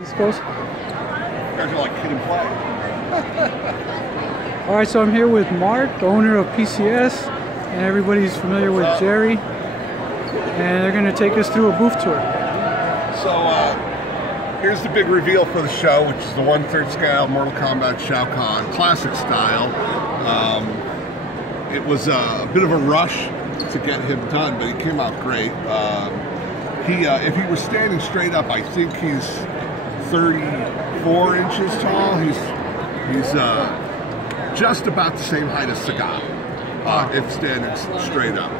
East Coast. You guys are like kid and play. All right, so I'm here with Mark, the owner of PCS, and everybody's familiar with Jerry, and they're going to take us through a booth tour. So here's the big reveal for the show, which is the 1/3 scale Mortal Kombat Shao Kahn classic style. It was a bit of a rush to get him done, but he came out great. If he was standing straight up, I think he's 34 inches tall. He's just about the same height as Sagat, if standing straight up.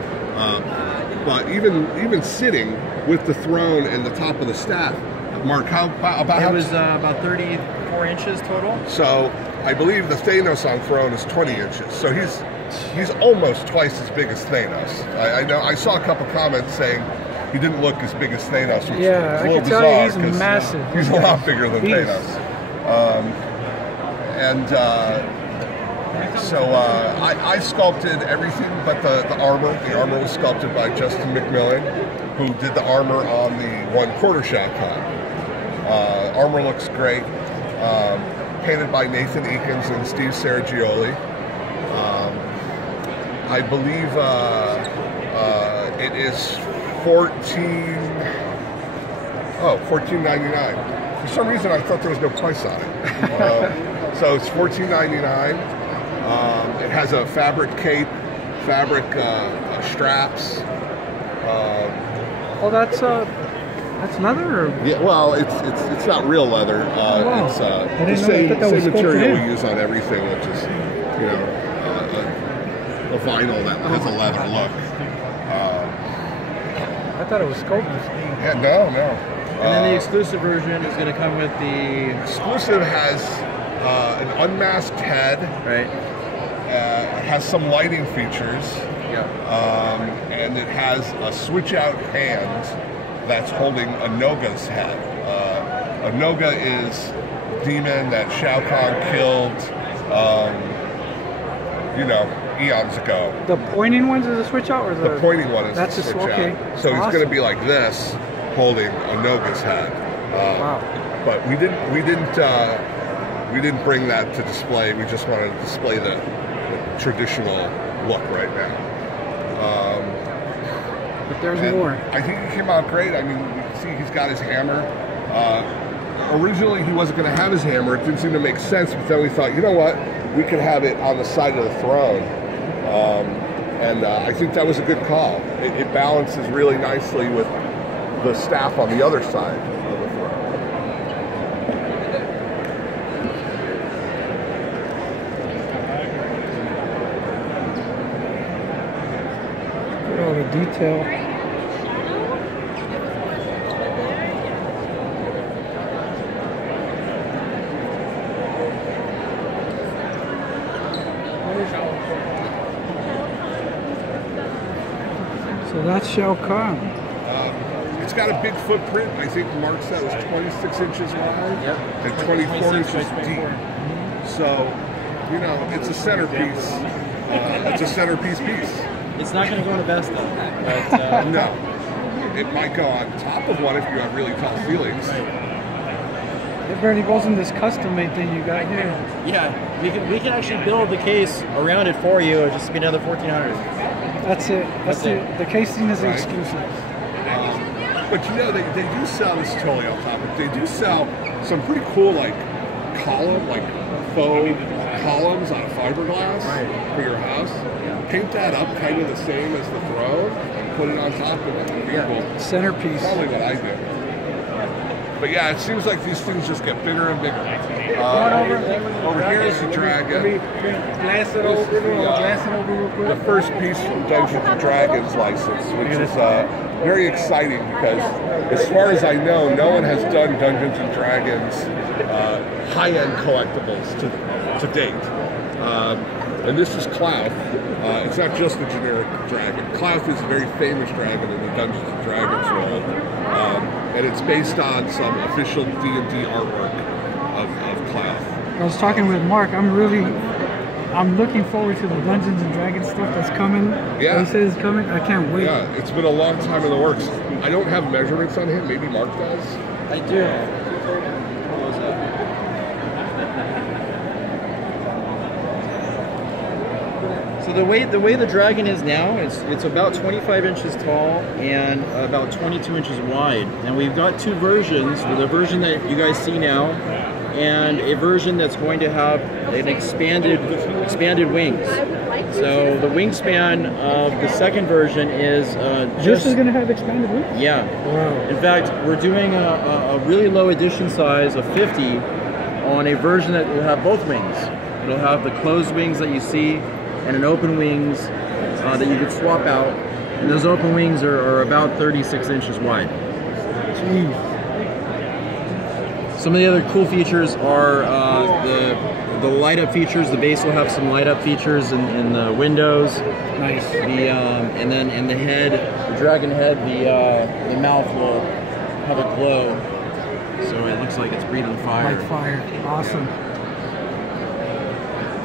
But even sitting with the throne and the top of the staff, Mark, it was about 34 inches total. So I believe the Thanos on throne is 20 inches. So he's almost twice as big as Thanos. I know I saw a couple comments saying he didn't look as big as Thanos, which is a little bizarre. I can tell you he's massive. He's a lot bigger than Thanos. So I sculpted everything but the armor. The armor was sculpted by Justin McMillan, who did the armor on the 1/4 Shao Kahn. Armor looks great. Painted by Nathan Eakins and Steve Sergioli. I believe it is $14.99. For some reason, I thought there was no price on it. So it's $14.99. It has a fabric cape, fabric straps. Oh, that's leather? Or? Yeah, well, it's not real leather. It's the same material we use on everything, which is a vinyl that has a leather look. I thought it was sculpted. Yeah, no. And then the exclusive version is going to come with the... Exclusive has an unmasked head. Right. It has some lighting features. Yeah. And it has a switch-out hand that's holding Anoga's head. Anoga is a demon that Shao Kahn killed, eons ago. The pointing ones is a switch out, or the pointing one is that's a switch okay. out. So he's going to be like this, holding Anoga's head. Wow. But we didn't bring that to display. We just wanted to display the traditional look right now. But there's more. I think he came out great. I mean, you can see he's got his hammer. Originally, he wasn't going to have his hammer. It didn't seem to make sense, but then we thought, you know what? We could have it on the side of the throne. And I think that was a good call. It balances really nicely with the staff on the other side of the throne. Look at all the detail. So that's Shao Kahn. It's got a big footprint. I think Mark said it was 26 inches wide and 24 inches deep. So, it's a centerpiece. It's a centerpiece piece. It's not going to go on the best though. But, no. It might go on top of one if you have really tall ceilings. It barely goes in this custom-made thing you got here. Yeah, we can actually build the case around it for you. It'll just be another $1,400. That's it. That's it. The casing is exclusive. But they do sell, this is totally off topic, they do sell some pretty cool faux columns out of fiberglass for your house. Paint that up kind of the same as the throne and put it on top of it. Cool. Centerpiece. Probably what I do. But yeah, it seems like these things just get bigger and bigger. Over here is the dragon. Glass it over real quick. The first piece from Dungeons & Dragons license, which is very exciting because, as far as I know, no one has done Dungeons & Dragons high-end collectibles to date. And this is Clouth. It's not just the generic dragon. Clouth is a very famous dragon in the Dungeons & Dragons world. And it's based on some official D&D artwork of Clouth. I was talking with Mark. I'm looking forward to the Dungeons and Dragons stuff that's coming. Yeah. He says it's coming. I can't wait. Yeah, it's been a long time in the works. I don't have measurements on him. Maybe Mark does. I do. So the way the dragon is now, it's about 25 inches tall and about 22 inches wide. And we've got two versions. The version that you guys see now, and a version that's going to have an expanded wings. So the wingspan of the second version is This is going to have expanded wings? Yeah. Wow. In fact, we're doing a really low edition size of 50 on a version that will have both wings. It'll have the closed wings that you see and an open wings that you could swap out. And those open wings are about 36 inches wide. Jeez. Some of the other cool features are the light up features. The base will have some light up features in the windows. Nice. And then in the head, the dragon head, the mouth will have a glow, so it looks like it's breathing fire. Like fire. Awesome.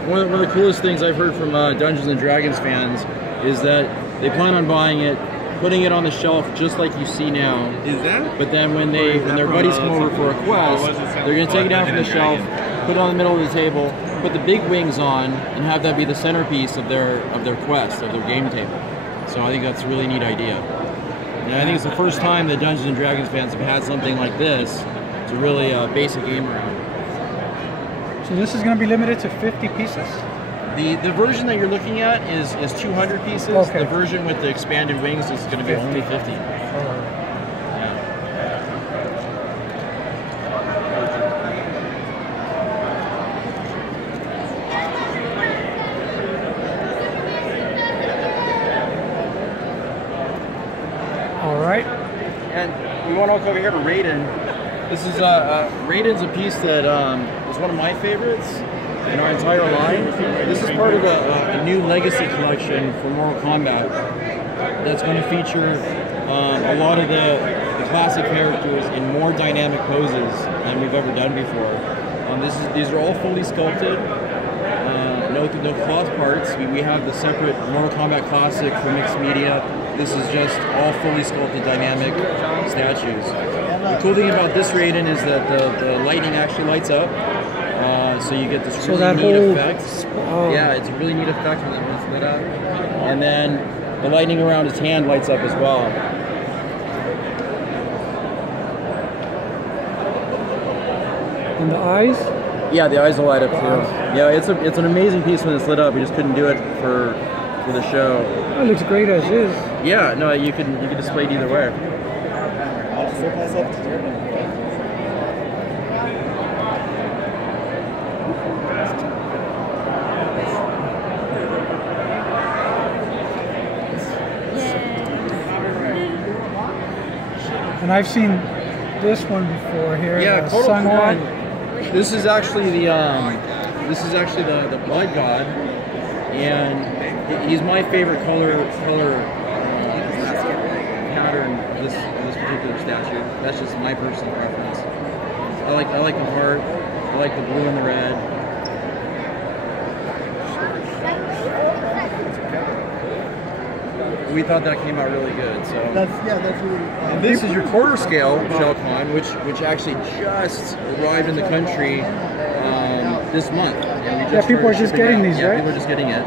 One of the coolest things I've heard from Dungeons and Dragons fans is that they plan on buying it, putting it on the shelf just like you see now. Is that? But then when their buddies come over for a quest, they're going to take it down from the shelf, put it on the middle of the table, put the big wings on, and have that be the centerpiece of their quest, of their game table. So I think that's a really neat idea. And I think it's the first time that Dungeons and Dragons fans have had something like this to really base a game around. So this is going to be limited to 50 pieces? The version that you're looking at is 200 pieces. Okay. The version with the expanded wings is going to be only 50. All right. And we want to look over here to Raiden. This is Raiden's a piece that is one of my favorites in our entire line. This is part of a new legacy collection for Mortal Kombat that's going to feature a lot of the classic characters in more dynamic poses than we've ever done before. These are all fully sculpted. No cloth parts. We have the separate Mortal Kombat Classic for mixed media. This is just all fully sculpted dynamic statues. The cool thing about this Raiden is that the lighting actually lights up. So you get this really neat effect. Oh. Yeah, it's a really neat effect when it's lit up. And then the lighting around his hand lights up as well. And the eyes? Yeah, the eyes will light up too. Yeah, it's an amazing piece when it's lit up. We just couldn't do it for the show. It looks great as is. Yeah, no, you can display it either way. And I've seen this one before here. Yeah, the Sun God. This is actually the Blood God, and he's my favorite color pattern of this particular statue. That's just my personal preference. I like the heart. I like the blue and the red. We thought that came out really good. So that's really. And this is your quarter scale Shell Con, which actually just arrived in the country this month. And we just people are just getting these, right? People are just getting it.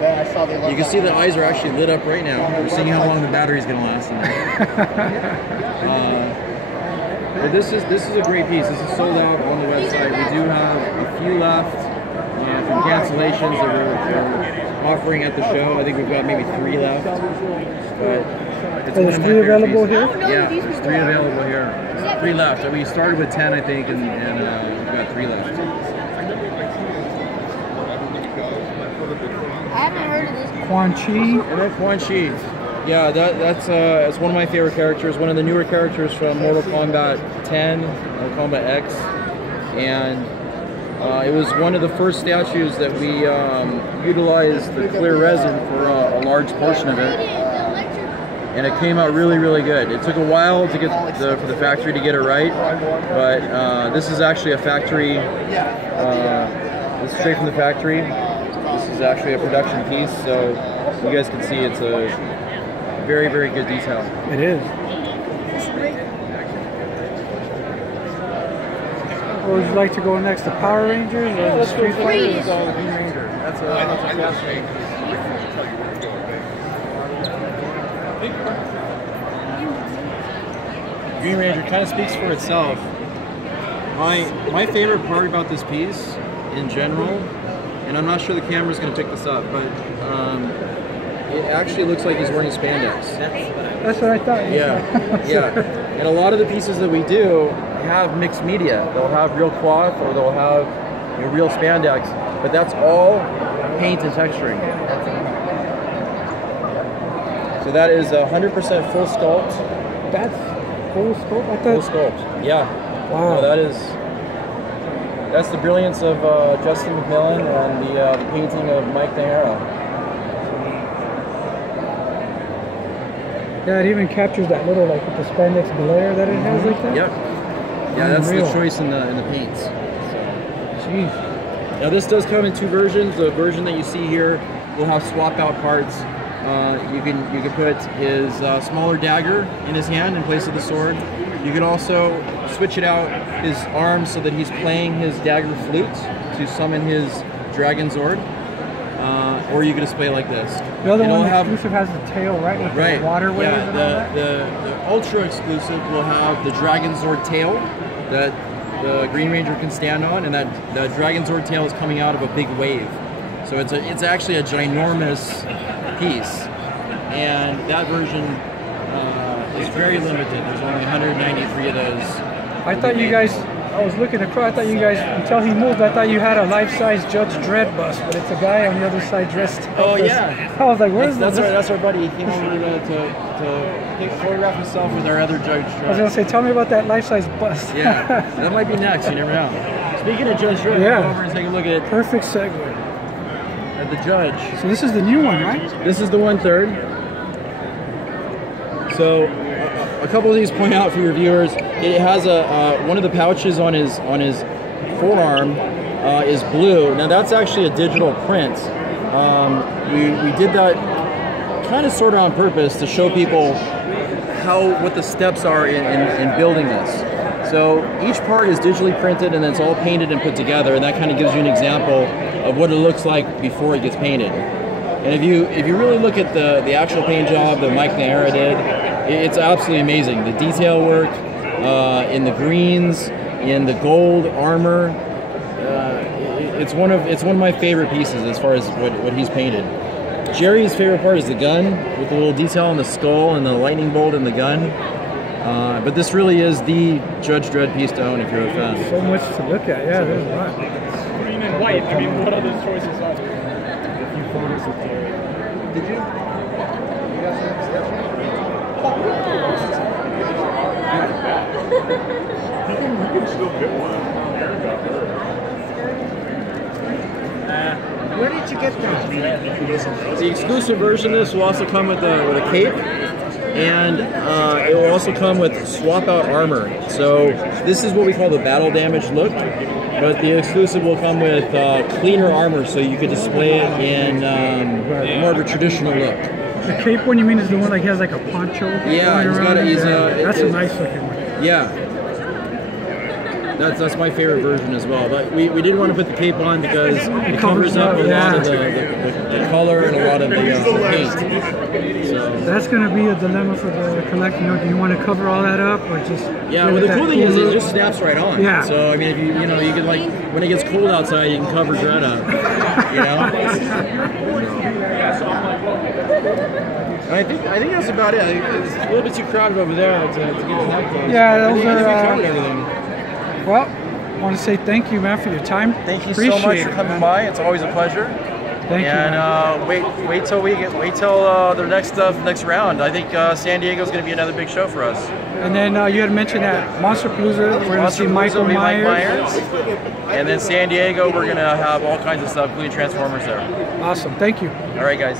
Yeah, I saw they You can see the eyes are actually lit up right now. We're seeing how long the battery's going to last in there. But this is a great piece. This is sold out on the website. We do have a few left from cancellations that we're offering at the show. I think we've got maybe 3 left. But it's there's 3 available here? Yeah, there's 3 available here. 3 left. We started with 10, I think, and we've got 3 left. I haven't heard of this. Quan Chi. And then Quan Chi. Yeah, that's one of my favorite characters. One of the newer characters from Mortal Kombat 10, Mortal Kombat X, and it was one of the first statues that we utilized the clear resin for a large portion of it, and it came out really, really good. It took a while to get for the factory to get it right, but this is actually a factory. It's straight from the factory. This is actually a production piece, so you guys can see it's a very, very good detail. It is. Or would you like to go next to Power Rangers or the Street Fighters? The Green Ranger. That's a fascinating. Green Ranger kind of speaks for itself. My favorite part about this piece, in general, and I'm not sure the camera's going to pick this up, but it actually looks like he's wearing spandex. That's what I thought. Yeah, yeah. And a lot of the pieces that we do have mixed media. They'll have real cloth or they'll have real spandex, but that's all paint and texturing. So that is 100% full sculpt. That's full sculpt? I Full thought. sculpt, yeah. Wow. That's the brilliance of Justin McMillan and the painting of Mike Nahara. Yeah, it even captures that little, like, with the spandex glare that it has like that. Yep. Yeah, that's Unreal. the choice in the paints. Jeez. Now this does come in two versions. The version that you see here will have swap out parts. You can put his smaller dagger in his hand in place of the sword. You can also switch it out his arms so that he's playing his dagger flute to summon his Dragon Zord. Or you can display like this. The other one exclusive has the tail, right? With the water waves and all that? The ultra exclusive will have the Dragon Zord tail that the Green Ranger can stand on, and that the Dragon Zord tail is coming out of a big wave. So it's actually a ginormous piece, and that version is very limited. There's only 193 of those. I thought you guys, I was looking across, I thought you guys, until he moved, I thought you had a life-size Judge Dredd bust, but it's a guy on the other side dressed up. Oh yeah. I was like, where's that's our buddy. He came over to take a photograph himself with our other Judge Dredd. I was going to say, tell me about that life-size bust. Yeah, that might be next, you never know. Speaking of Judge Dredd, Yeah. go over and take a look at Perfect segue. the Judge. So this is the new one, right? This is the 1/3. So a couple of these point out for your viewers. It has one of the pouches on his forearm is blue. Now that's actually a digital print. We did that kind of sort of on purpose to show people what the steps are in building this. So each part is digitally printed and then it's all painted and put together, and that kind of gives you an example of what it looks like before it gets painted. And if you really look at the actual paint job that Mike Nahara did, it's absolutely amazing. The detail work in the greens, in the gold armor, it's one of my favorite pieces as far as what he's painted. Jerry's favorite part is the gun with the little detail on the skull and the lightning bolt in the gun. But this really is the Judge Dredd piece to own if you're a fan. So much to look at, yeah, there's a lot. Green and white, I mean, what other choices are there? Did you? Where did you get that? The exclusive version of this will also come with a cape, and it will also come with swap out armor. So this is what we call the battle damage look, but the exclusive will come with cleaner armor, so you could display it in more of a traditional look. The cape one you mean is the one like he has like a poncho? Yeah, that's a nice looking one. Yeah. That's my favorite version as well. But we didn't want to put the cape on because it covers up a lot of the color and a lot of the paint. So. That's going to be a dilemma for the collector. You know, do you want to cover all that up or just? Yeah, well, the cool thing is it just snaps right on. Yeah. So I mean, if you can like when it gets cold outside, you can cover Dredd up. You know. And I think that's about it. It's a little bit too crowded over there to get to that close. Yeah, I think we those covered are. everything. Well, I want to say thank you, man, for your time. Thank you Appreciate so much for coming by. It's always a pleasure. Thank you. And wait till the next round. I think San Diego is going to be another big show for us. And then you had mentioned that Monster Palooza, we're going to see Michael Myers. And then San Diego, we're going to have all kinds of stuff, including Transformers there. Awesome. Thank you. All right, guys.